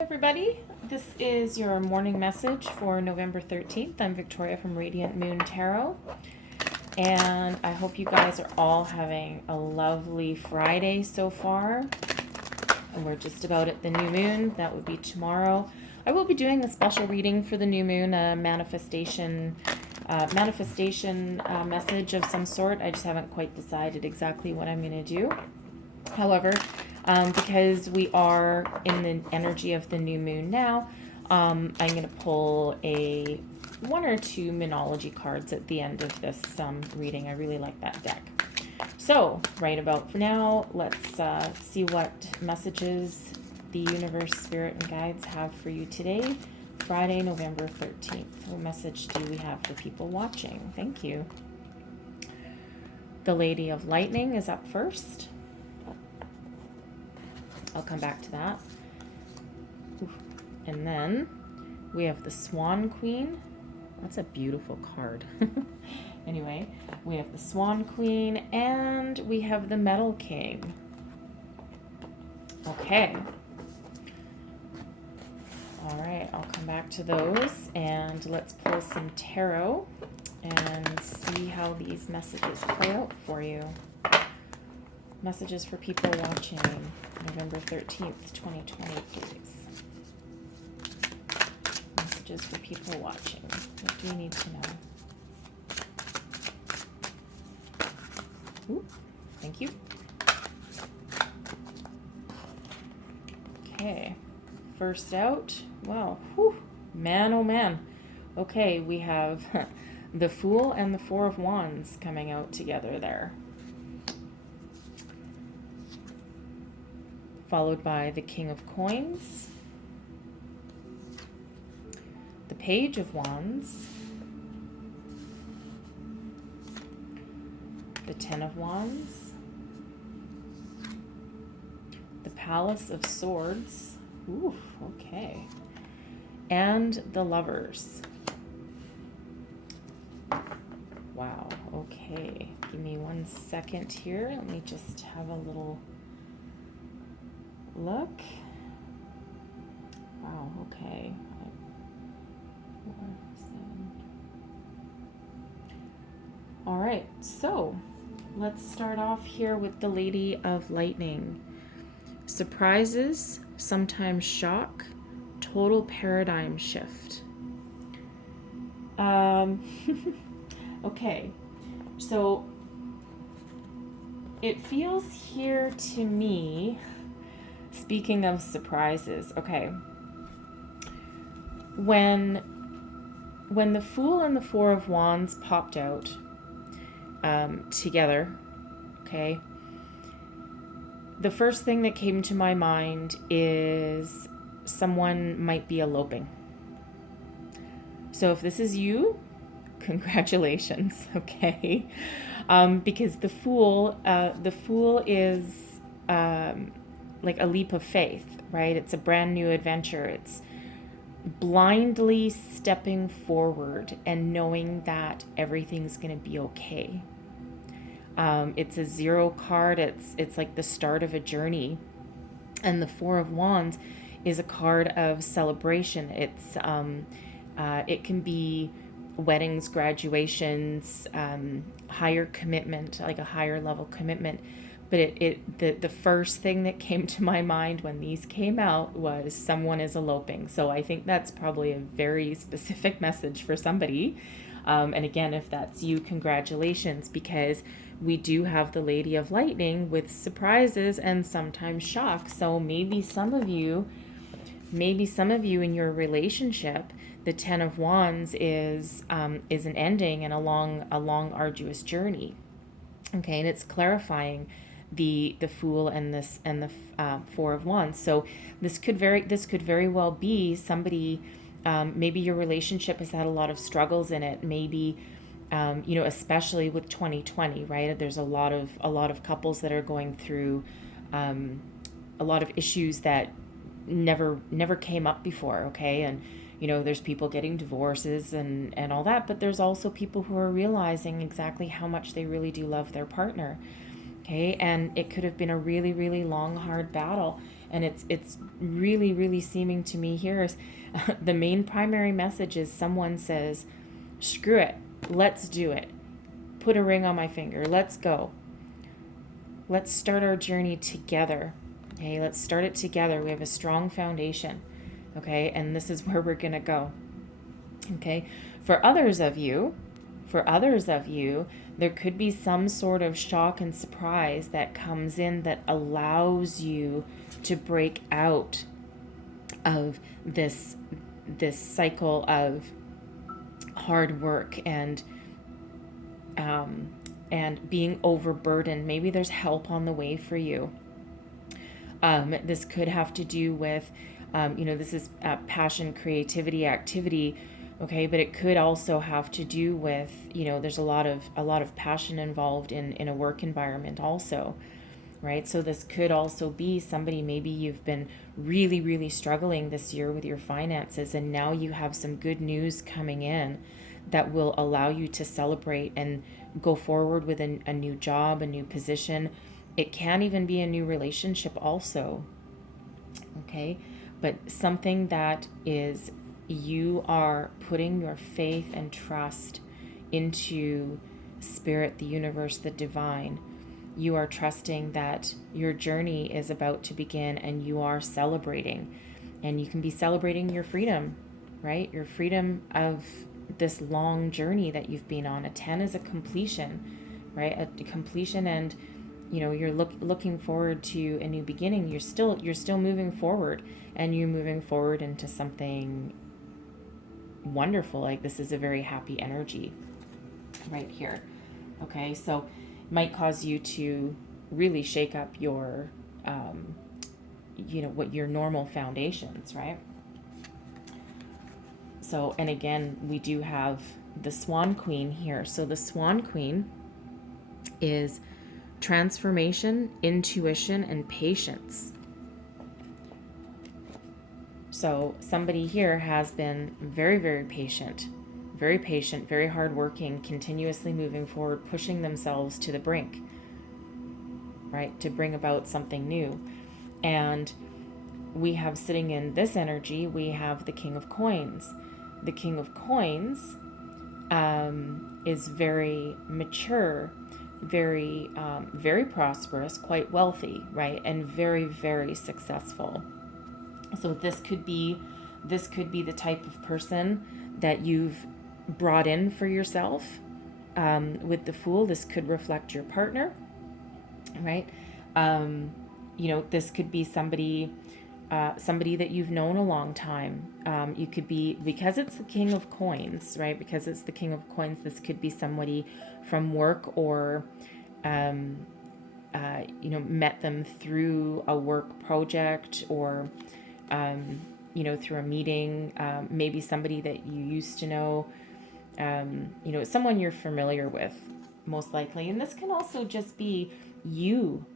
Everybody, this is your morning message for November 13th. I'm Victoria from Radiant Moon Tarot, and I hope you guys are all having a lovely Friday so far. And we're just about at the new moon. That would be tomorrow. I will be doing a special reading for the new moon, a manifestation message of some sort. I just haven't quite decided exactly what I'm going to do. However, because we are in the energy of the new moon now, I'm going to pull one or two Moonology cards at the end of this reading. I really like that deck. So, right about for now, let's see what messages the universe, spirit, and guides have for you today, Friday, November 13th. What message do we have for people watching? Thank you. The Lady of Lightning is up first. I'll come back to that. And then we have the Swan Queen. That's a beautiful card. Anyway, we have the Swan Queen and we have the Metal King. Okay. All right, I'll come back to those and let's pull some tarot and see how these messages play out for you. Messages for people watching November 13th, 2020, please. Messages for people watching. What do we need to know? Ooh, thank you. Okay, first out. Wow, whew, man, oh man. Okay, we have the Fool and the Four of Wands coming out together there. Followed by the King of Coins, the Page of Wands, the Ten of Wands, the Palace of Swords, ooh, okay, and the Lovers. Wow, okay, give me 1 second here. Let me just have a little look. Wow, okay. 4, 7. All right, so let's start off here with the Lady of Lightning. Surprises, sometimes shock, total paradigm shift. Okay, so it feels here to me, speaking of surprises, okay, when the Fool and the Four of Wands popped out together, okay, the first thing that came to my mind is someone might be eloping. So if this is you, congratulations, okay, because the Fool is like a leap of faith, right? It's a brand new adventure. It's blindly stepping forward and knowing that everything's going to be okay. It's a 0 card. It's like the start of a journey. And the Four of Wands is a card of celebration. It can be weddings, graduations, higher commitment, like a higher level commitment. But the first thing that came to my mind when these came out was someone is eloping. So I think that's probably a very specific message for somebody. And again, if that's you, congratulations, because we do have the Lady of Lightning with surprises and sometimes shock. So maybe some of you in your relationship, the Ten of Wands is an ending and a long arduous journey. Okay, and it's clarifying the Fool and the Four of Wands. So this could very well be somebody. Maybe your relationship has had a lot of struggles in it. Maybe especially with 2020, right? There's a lot of couples that are going through a lot of issues that never came up before. Okay, and there's people getting divorces and all that, but there's also people who are realizing exactly how much they really do love their partner. Okay, and it could have been a really, really long, hard battle. And it's really, really seeming to me here is the main primary message is someone says, screw it, let's do it. Put a ring on my finger, let's go. Let's start our journey together. Okay, let's start it together. We have a strong foundation. Okay, and this is where we're gonna go. Okay, for others of you, there could be some sort of shock and surprise that comes in that allows you to break out of this cycle of hard work and being overburdened. Maybe there's help on the way for you. This could have to do with, this is passion, creativity, activity. Okay, but it could also have to do with, there's a lot of passion involved in a work environment also, right? So this could also be somebody, maybe you've been really, really struggling this year with your finances, and now you have some good news coming in that will allow you to celebrate and go forward with a new job, a new position. It can even be a new relationship also, okay? But something that is, you are putting your faith and trust into spirit, the universe, the divine. You are trusting that your journey is about to begin, and you are celebrating. And you can be celebrating your freedom, right? Your freedom of this long journey that you've been on. A 10 is a completion, right? A completion, and you're looking forward to a new beginning. You're still moving forward, and you're moving forward into something wonderful. Like, this is a very happy energy right here. Okay, so it might cause you to really shake up your what your normal foundations, right? So, and again, we do have the Swan Queen here. So the Swan Queen is transformation, intuition, and patience. So somebody here has been very, very patient, very hardworking, continuously moving forward, pushing themselves to the brink, right, to bring about something new. And we have, sitting in this energy, we have the King of Coins. The King of Coins is very mature, very prosperous, quite wealthy, right, and very, very successful. So this could be the type of person that you've brought in for yourself. With the Fool, this could reflect your partner, right? This could be somebody that you've known a long time. You could be, because it's the King of Coins, right? Because it's the King of Coins, this could be somebody from work, or met them through a work project, or through a meeting, maybe somebody that you used to know, someone you're familiar with, most likely. And this can also just be you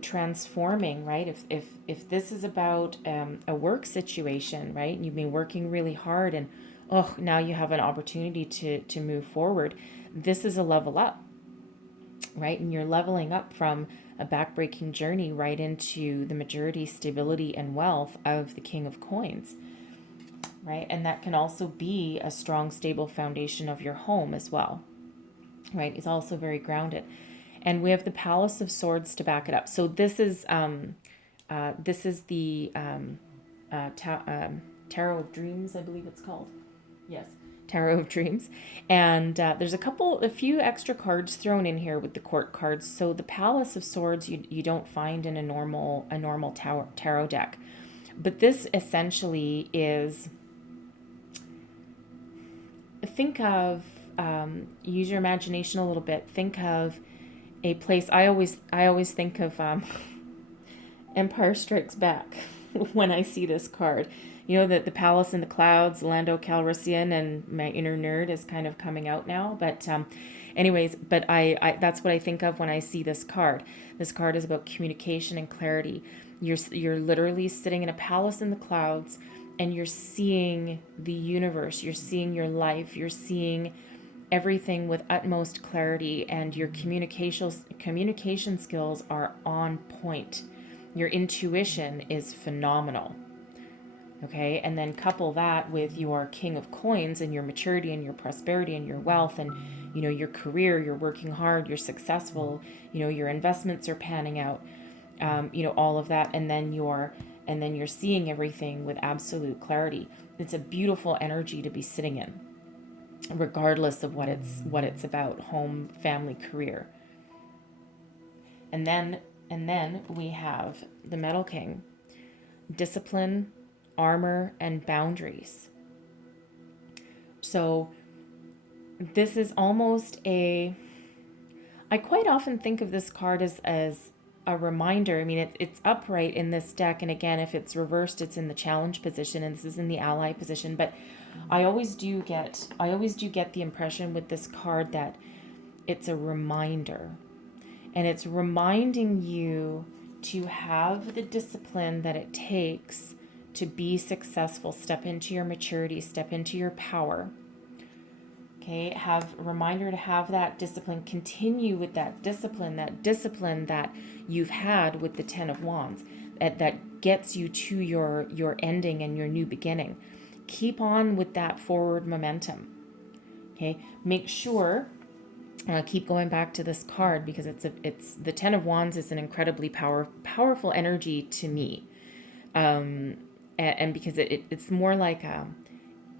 transforming, right? If this is about a work situation, right, and you've been working really hard, and now you have an opportunity to move forward, this is a level up, right? And you're leveling up from a backbreaking journey right into the maturity, stability, and wealth of the King of Coins, right? And that can also be a strong, stable foundation of your home as well, right? It's also very grounded. And we have the Palace of Swords to back it up. So this is the Tarot of Dreams, I believe it's called. Yes, Tarot of Dreams. And there's a few extra cards thrown in here with the court cards. So the Palace of Swords you don't find in a normal tarot deck. But this essentially is, think of, use your imagination a little bit. Think of a place. I always think of Empire Strikes Back when I see this card. The palace in the clouds, Lando Calrissian, and my inner nerd is kind of coming out now. But I that's what I think of when I see this card. This card is about communication and clarity. You're literally sitting in a palace in the clouds, and you're seeing the universe. You're seeing your life. You're seeing everything with utmost clarity, and your communication skills are on point. Your intuition is phenomenal. Okay, and then couple that with your King of Coins and your maturity and your prosperity and your wealth and, your career, you're working hard, you're successful, your investments are panning out, all of that, and then you're seeing everything with absolute clarity. It's a beautiful energy to be sitting in, regardless of what it's about: home, family, career. And then we have the Metal King: discipline, armor, and boundaries. So this is almost I quite often think of this card as a reminder. I mean, it's upright in this deck, and again, if it's reversed, it's in the challenge position, and this is in the ally position. But I always do get the impression with this card that it's a reminder, and it's reminding you to have the discipline that it takes to be successful. Step into your maturity, step into your power. Okay, have a reminder to have that discipline, continue with that discipline that you've had with the Ten of Wands, that gets you to your ending and your new beginning. Keep on with that forward momentum. Okay, make sure, keep going back to this card because it's the Ten of Wands is an incredibly powerful energy to me. And because it's more like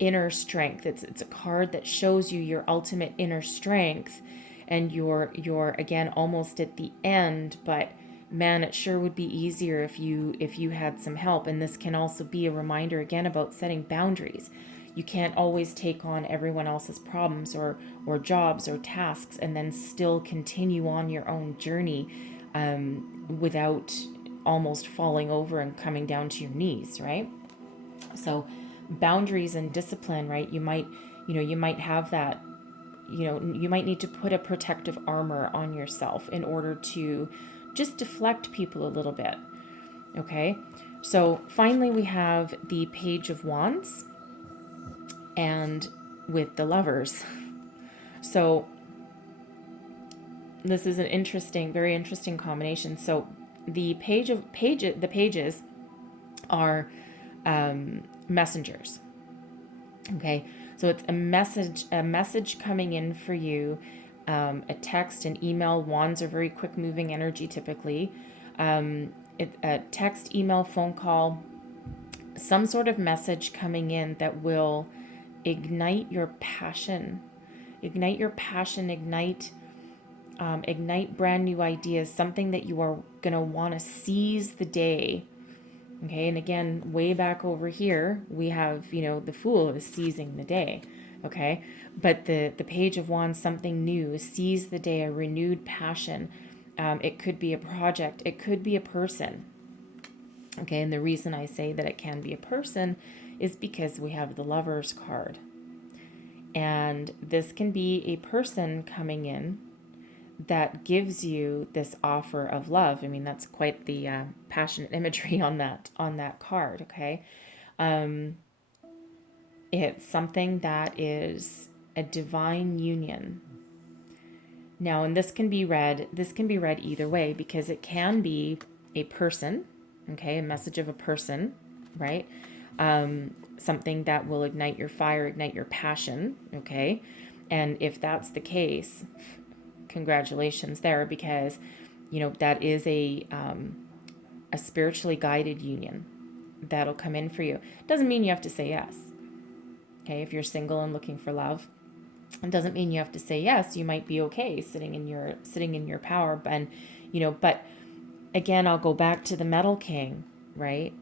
inner strength. It's a card that shows you your ultimate inner strength, and you're again almost at the end, but man, it sure would be easier if you had some help. And this can also be a reminder again about setting boundaries. You can't always take on everyone else's problems or jobs or tasks and then still continue on your own journey without almost falling over and coming down to your knees, right? So boundaries and discipline, right? You might have that, you might need to put a protective armor on yourself in order to just deflect people a little bit. Okay. So finally we have the Page of Wands and with the Lovers. So this is an very interesting combination. So the pages are messengers. Okay, so it's a message coming in for you, a text, an email. Wands are very quick moving energy typically. A text, email, phone call, some sort of message coming in that will ignite your passion, ignite brand new ideas, something that you are going to want to seize the day. Okay, and again, way back over here, we have, the Fool is seizing the day. Okay, but the Page of Wands, something new, seize the day, a renewed passion. It could be a project, it could be a person. Okay, and the reason I say that it can be a person is because we have the Lovers card. And this can be a person coming in that gives you this offer of love. I mean, that's quite the passionate imagery on that card. Okay, it's something that is a divine union. Now, and this can be read either way, because it can be a person. Okay, a message of a person, right? Something that will ignite your fire, ignite your passion. Okay, and if that's the case, congratulations there, because that is a spiritually guided union that'll come in for you. Doesn't mean you have to say yes. Okay, if you're single and looking for love, it doesn't mean you have to say yes. You might be okay sitting in your power, and but again, I'll go back to the Metal King, right?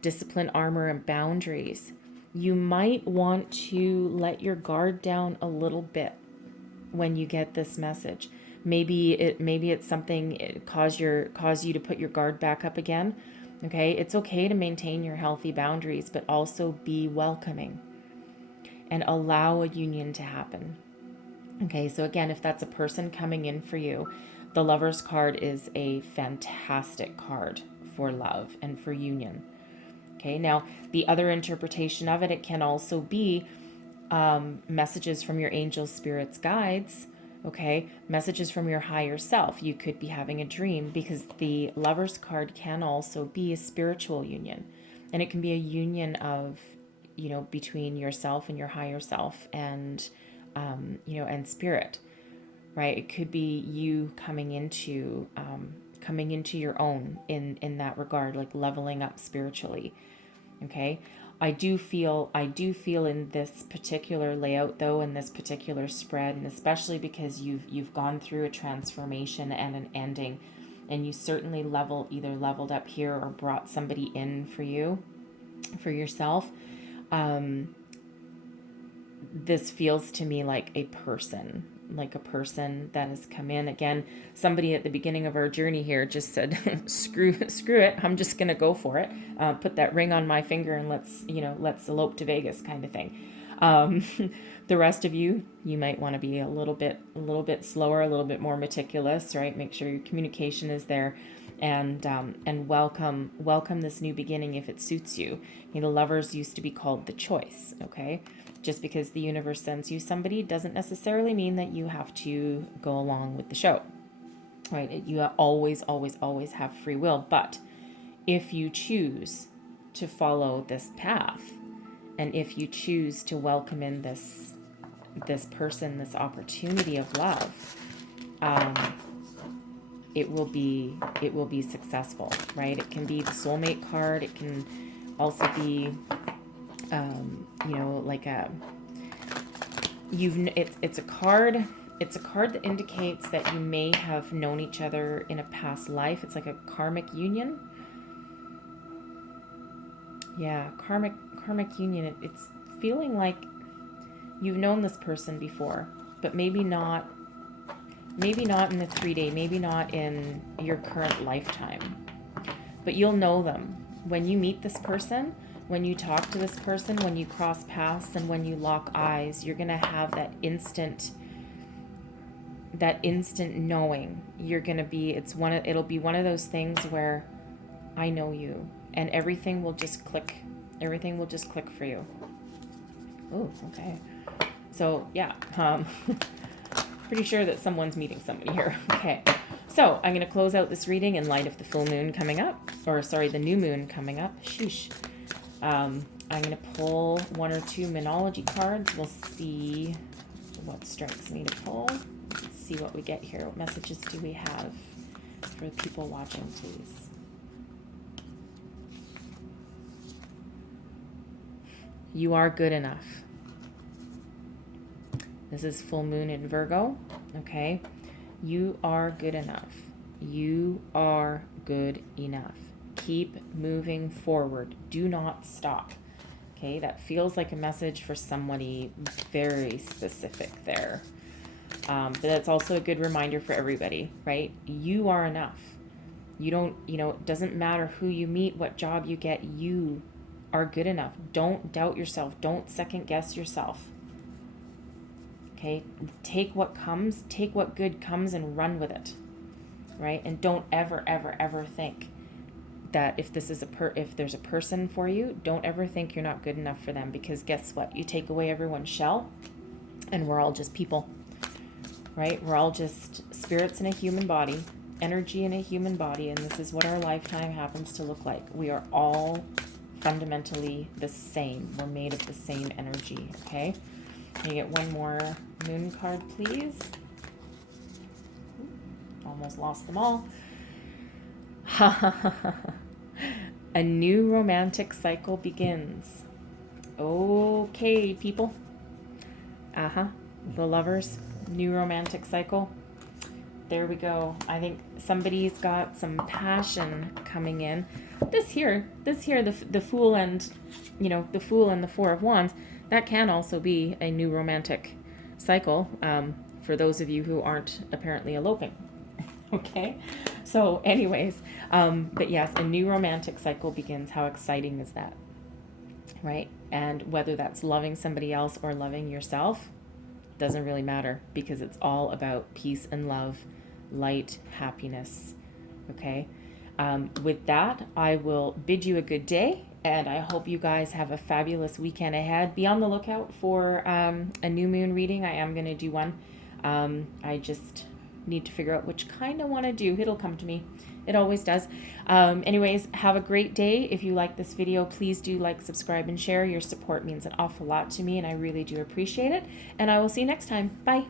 Discipline, armor, and boundaries. You might want to let your guard down a little bit when you get this message. Maybe it's something it cause you to put your guard back up again. Okay, it's okay to maintain your healthy boundaries, but also be welcoming and allow a union to happen. Okay, so again, if that's a person coming in for you, the Lovers card is a fantastic card for love and for union. Okay, now the other interpretation of it can also be messages from your angels, spirits, guides, Okay, messages from your higher self. You could be having a dream, because the Lover's card can also be a spiritual union. And it can be a union of, between yourself and your higher self, and, and spirit, right? It could be you coming into your own in that regard, like leveling up spiritually. Okay. I do feel in this particular layout, though, in this particular spread, and especially because you've gone through a transformation and an ending, and you certainly either leveled up here or brought somebody in for yourself. This feels to me like a person that has come in. Again, somebody at the beginning of our journey here just said, screw it, I'm just gonna go for it, put that ring on my finger, and let's elope to Vegas, kind of thing. The rest of you might want to be a little bit slower, a little bit more meticulous, right? Make sure your communication is there, and welcome this new beginning if it suits you. Lovers used to be called the choice. Okay. Just because the universe sends you somebody doesn't necessarily mean that you have to go along with the show, right? You always have free will. But if you choose to follow this path, and if you choose to welcome in this person, this opportunity of love, it will be successful, right? It can be the soulmate card. It can also be like it's a card that indicates that you may have known each other in a past life. It's like a karmic union. Yeah, karmic union. It's feeling like you've known this person before, but maybe not in the 3-day, maybe not in your current lifetime, but you'll know them when you meet this person. When you talk to this person, when you cross paths, and when you lock eyes, you're going to have that instant knowing. You're going to be, it'll be one of those things where I know you, and everything will just click. Everything will just click for you. Oh, okay. So yeah, pretty sure that someone's meeting somebody here. Okay. So I'm going to close out this reading in light of the full moon coming up, the new moon coming up. Sheesh. I'm going to pull one or two Monology cards. We'll see what strikes me to pull. Let's see what we get here. What messages do we have for the people watching, please? You are good enough. This is full moon in Virgo. Okay. You are good enough. You are good enough. Keep moving forward. Do not stop. Okay, that feels like a message for somebody very specific there. But that's also a good reminder for everybody, right? You are enough. You don't, it doesn't matter who you meet, what job you get, you are good enough. Don't doubt yourself. Don't second guess yourself. Okay, take what comes, take what good comes, and run with it, right? And don't ever think that if there's a person for you, don't ever think you're not good enough for them, because guess what? You take away everyone's shell, and we're all just people, right? We're all just spirits in a human body, energy in a human body, and this is what our lifetime happens to look like. We are all fundamentally the same. We're made of the same energy, okay? Can you get one more moon card, please? Almost lost them all. A new romantic cycle begins. Okay, people. The lovers, new romantic cycle. There we go. I think somebody's got some passion coming in. This here, the Fool and, the Fool and the Four of Wands, that can also be a new romantic cycle, for those of you who aren't apparently eloping. Okay, so anyways, but yes, a new romantic cycle begins. How exciting is that, right? And whether that's loving somebody else or loving yourself, doesn't really matter, because it's all about peace and love, light, happiness, okay? With that, I will bid you a good day, and I hope you guys have a fabulous weekend ahead. Be on the lookout for a new moon reading. I am going to do one I just need to figure out which kind I want to do. It'll come to me. It always does. Anyways, have a great day. If you like this video, please do like, subscribe, and share. Your support means an awful lot to me, and I really do appreciate it. And I will see you next time. Bye.